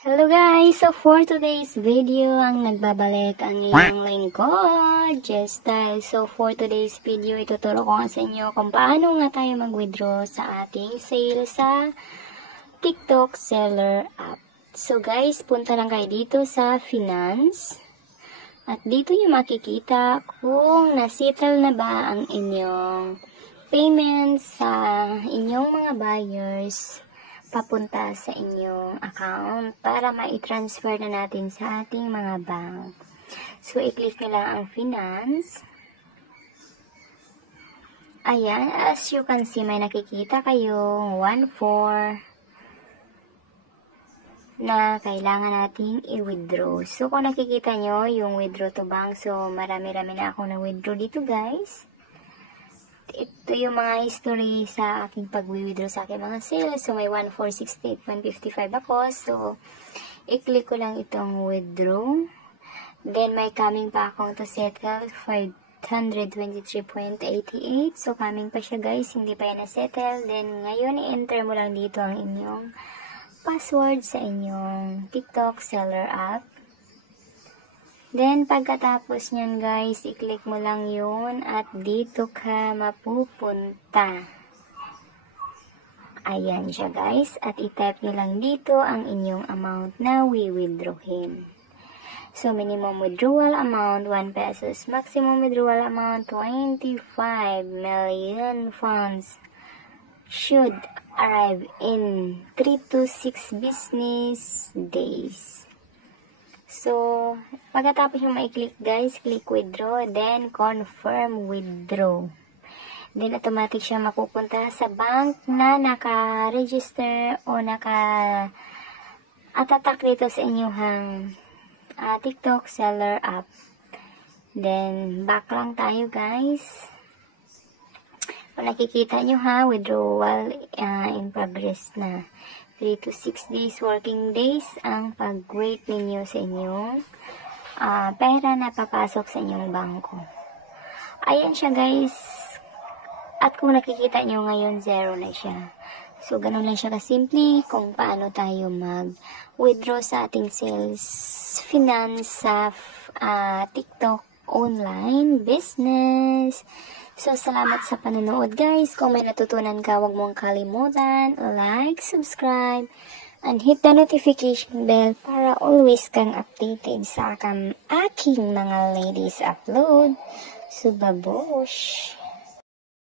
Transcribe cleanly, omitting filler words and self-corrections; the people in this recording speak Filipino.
Hello guys! So for today's video, ang nagbabalik ang iyong lingkod, Jestyle. So for today's video, ituturo ko sa inyo kung paano nga tayo mag-withdraw sa ating sale sa TikTok Seller app. So guys, punta lang kayo dito sa Finance. At dito nyo makikita kung nasettle na ba ang inyong payments sa inyong mga buyers papunta sa inyong account para ma-transfer na natin sa ating mga bank. So, i-click nyo lang ang Finance. Ayan, as you can see, may nakikita kayong 1-4 na kailangan nating i-withdraw. So, kung nakikita nyo yung withdraw to bank, so marami-rami na akong na-withdraw dito guys. Ito yung mga history sa aking pag-withdraw sa aking mga sales. So, may 1,468.55 ako. So, i-click ko lang itong withdraw. Then, may coming pa akong to settle 523.88. So, coming pa siya guys. Hindi pa yan na-settle. Then, ngayon, i-enter mo lang dito ang inyong password sa inyong TikTok Seller app. Then, pagkatapos nyan guys, i-click mo lang yun at dito ka mapupunta. Ayan siya guys. At i-type nyo lang dito ang inyong amount na wi-withdrawin. So, minimum withdrawal amount, 1 pesos. Maximum withdrawal amount, 25 million funds should arrive in 3 to 6 business days. So, pagkatapos yung ma-click guys, click withdraw, then confirm withdraw. Then, automatic siya mapupunta sa bank na naka-register o naka-atatak dito sa inyong TikTok Seller app. Then, back lang tayo guys. Kung nakikita nyo withdrawal in progress na. 3 to 6 days working days ang pag-wait ninyo sa inyong pera na papasok sa inyong bangko. Ayan siya guys. At kung nakikita nyo ngayon, 0 na siya. So, ganun lang siya kasimple kung paano tayo mag-withdraw sa ating sales finance sa TikTok online business. So, salamat sa panonood guys. Kung may natutunan ka, huwag mong kalimutan, like, subscribe, and hit the notification bell para always kang updated sa aking mga ladies upload. So, babush!